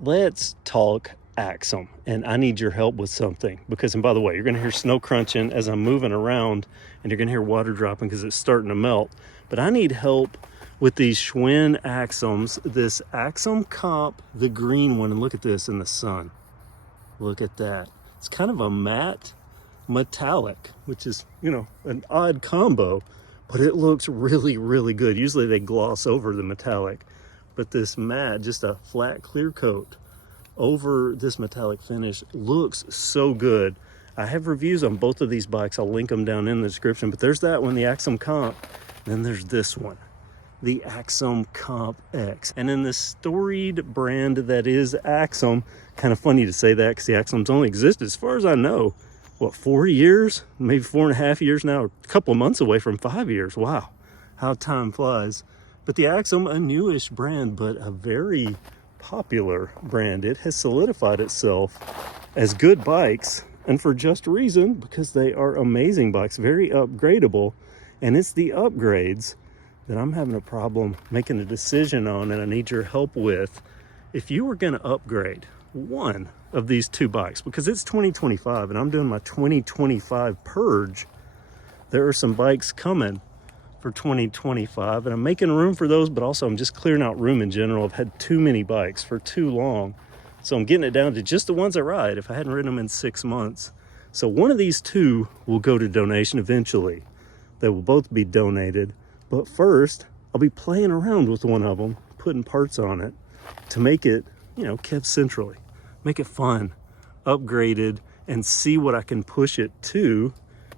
let's talk Axum. And I need your help with something because, and by the way, you're going to hear snow crunching as I'm moving around, and you're going to hear water dropping because it's starting to melt. But I need help with these Schwinn Axums, this Axum Comp, the green one. And look at this in the sun. Look at that. It's kind of a matte metallic, which is, you know, an odd combo, but it looks really, really good. Usually they gloss over the metallic, but this matte, just a flat clear coat over this metallic finish, looks so good. I have reviews on both of these bikes. I'll link them down in the description, but there's that one, the Axum Comp. Then there's this one, the Axum Comp X. And in this storied brand that is Axum, kind of funny to say that because the Axums only existed, as far as I know, what, 4 years, maybe 4.5 years now, a couple of months away from 5 years. Wow, how time flies. But the Axum, a newish brand, but a very popular brand. It has solidified itself as good bikes, and for just reason, because they are amazing bikes, very upgradable. And it's the upgrades that I'm having a problem making a decision on, and I need your help with. If you were going to upgrade one of these two bikes, because it's 2025 and I'm doing my 2025 purge, there are some bikes coming for 2025 and I'm making room for those, but also I'm just clearing out room in general. I've had too many bikes for too long, so I'm getting it down to just the ones I ride if I hadn't ridden them in 6 months. So one of these two will go to donation eventually. They will both be donated, but first I'll be playing around with one of them, putting parts on it to make it, you know, kev-centrally, make it fun, upgraded, and see what I can push it to,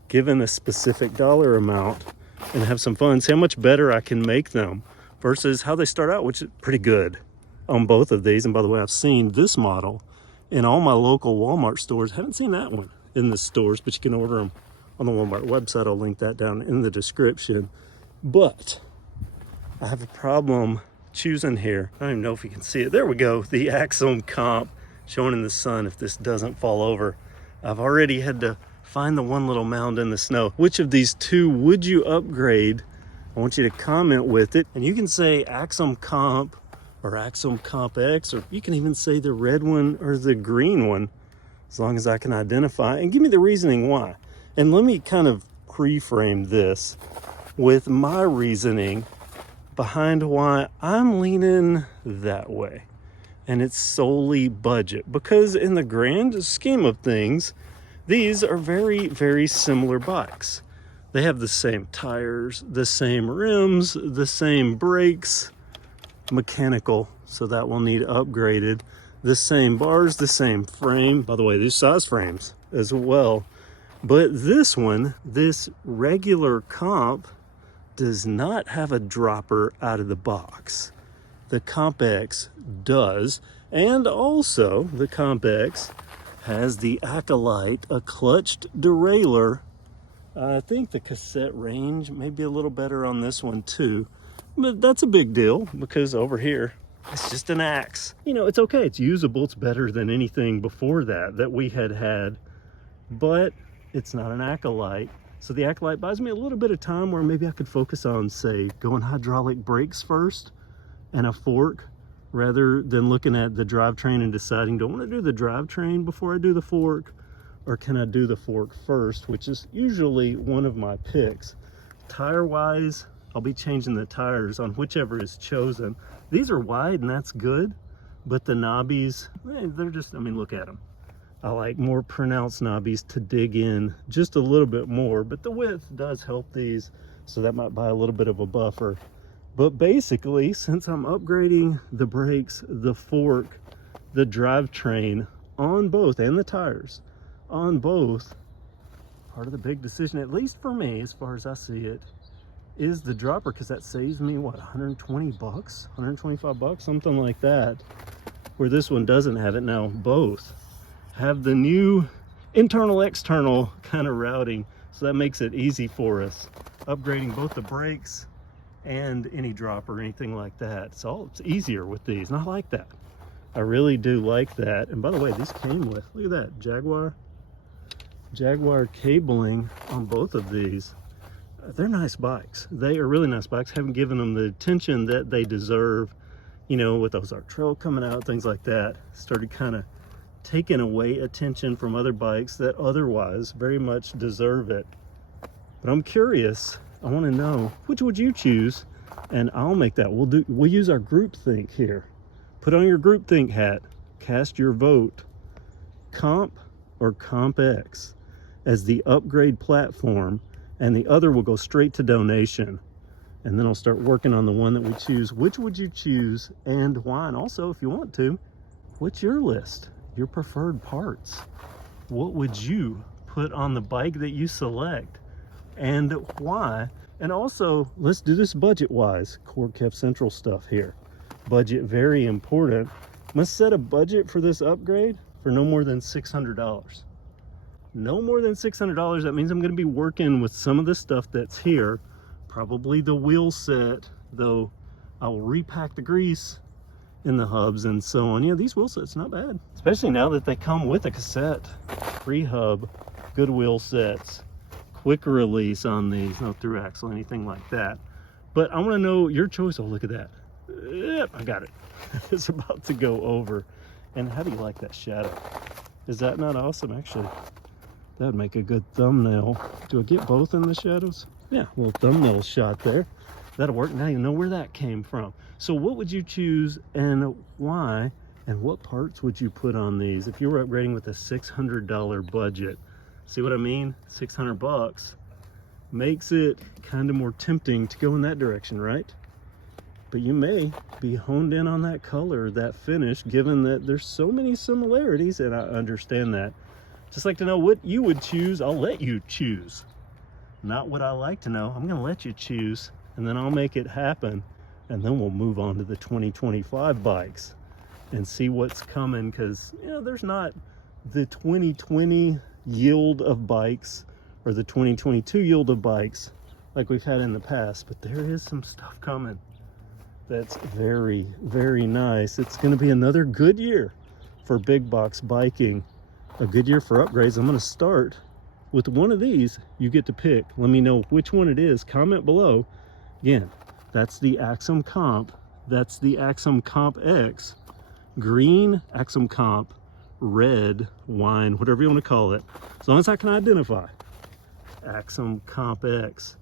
given a specific dollar amount, and have some fun, see how much better I can make them versus how they start out, which is pretty good on both of these. And by the way, I've seen this model in all my local Walmart stores. Haven't seen that one in the stores, but you can order them on the Walmart website. I'll link that down in the description. But I have a problem choosing here. I don't even know if you can see it. There we go. The Axum Comp showing in the sun if this doesn't fall over. I've already had to find the one little mound in the snow. Which of these two would you upgrade? I want you to comment with it. And you can say Axum Comp or Axum Comp X, or you can even say the red one or the green one, as long as I can identify, and give me the reasoning why. And let me kind of pre-frame this with my reasoning behind why I'm leaning that way. And it's solely budget, because in the grand scheme of things, these are very, very similar bikes. They have the same tires, the same rims, the same brakes, mechanical, so that will need upgraded, the same bars, the same frame. By the way, these size frames as well. But this one, this regular Comp, does not have a dropper out of the box. The Comp X does, and also the Comp X has the Acolyte, a clutched derailleur. I think the cassette range may be a little better on this one too, but that's a big deal because over here, it's just an axe. You know, it's okay, it's usable, it's better than anything before that we had, but it's not an Acolyte. So the Acolyte buys me a little bit of time where maybe I could focus on, say, going hydraulic brakes first and a fork, rather than looking at the drivetrain and deciding, do I want to do the drivetrain before I do the fork, or can I do the fork first, which is usually one of my picks. Tire-wise, I'll be changing the tires on whichever is chosen. These are wide and that's good, but the knobbies, they're just, I mean, look at them. I like more pronounced knobbies to dig in just a little bit more, but the width does help these, so that might buy a little bit of a buffer. But basically, since I'm upgrading the brakes, the fork, the drivetrain on both, and the tires on both, part of the big decision, at least for me, as far as I see it, is the dropper, because that saves me, what, 120 bucks, 125 bucks, something like that, where this one doesn't have it. Now, both have the new internal external kind of routing, so that makes it easy for us upgrading both the brakes and any drop or anything like that. So it's easier with these, and I like that. I really do like that. And by the way, these came with, look at that, Jaguar cabling on both of these. They're nice bikes. They are really nice bikes. Haven't given them the attention that they deserve. you know, with Ozark Trail coming out, things like that, started kind of taking away attention from other bikes that otherwise very much deserve it. But I'm curious, I want to know, which would you choose? And I'll make that. We'll use our groupthink here. Put on your groupthink hat, cast your vote, Comp or Comp X as the upgrade platform, and the other will go straight to donation. And then I'll start working on the one that we choose. Which would you choose and why? And also, if you want to, what's your list? Your preferred parts? What would you put on the bike that you select and why? And also, let's do this budget-wise. Core KevCentral stuff here. Budget, very important. Let's set a budget for this upgrade for no more than $600. No more than $600. That means I'm going to be working with some of the stuff that's here. Probably the wheel set, though I will repack the grease in the hubs and so on. Yeah, these wheel sets, not bad. Especially now that they come with a cassette. Free hub, good wheel sets. Quick release on these, no through axle, anything like that. But I want to know your choice. Oh, look at that. Yep, I got it. It's about to go over. And how do you like that shadow? Is that not awesome? Actually, that would make a good thumbnail. Do I get both in the shadows? Yeah, little thumbnail shot there. That'll work. Now you know where that came from. So what would you choose and why? And what parts would you put on these if you were upgrading with a $600 budget? See what I mean? 600 bucks makes it kind of more tempting to go in that direction, right? But you may be honed in on that color, that finish, given that there's so many similarities, and I understand that. Just like to know what you would choose. I'll let you choose. Not what I like to know. I'm going to let you choose, and then I'll make it happen, and then we'll move on to the 2025 bikes and see what's coming, because, you know, there's not the 2020 yield of bikes or the 2022 yield of bikes like we've had in the past, but there is some stuff coming that's very, very nice. It's going to be another good year for big box biking, a good year for upgrades. I'm going to start with one of these. You get to pick. Let me know which one it is. Comment below. Again, that's the Axum Comp. That's the Axum Comp X. Green Axum Comp, red wine, whatever you want to call it. As long as I can identify. Axum Comp X.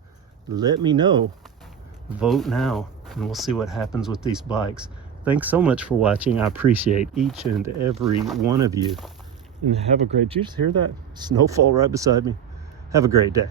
Let me know. Vote now, and we'll see what happens with these bikes. Thanks so much for watching. I appreciate each and every one of you. And have a great, did you just hear that? Snowfall right beside me. Have a great day.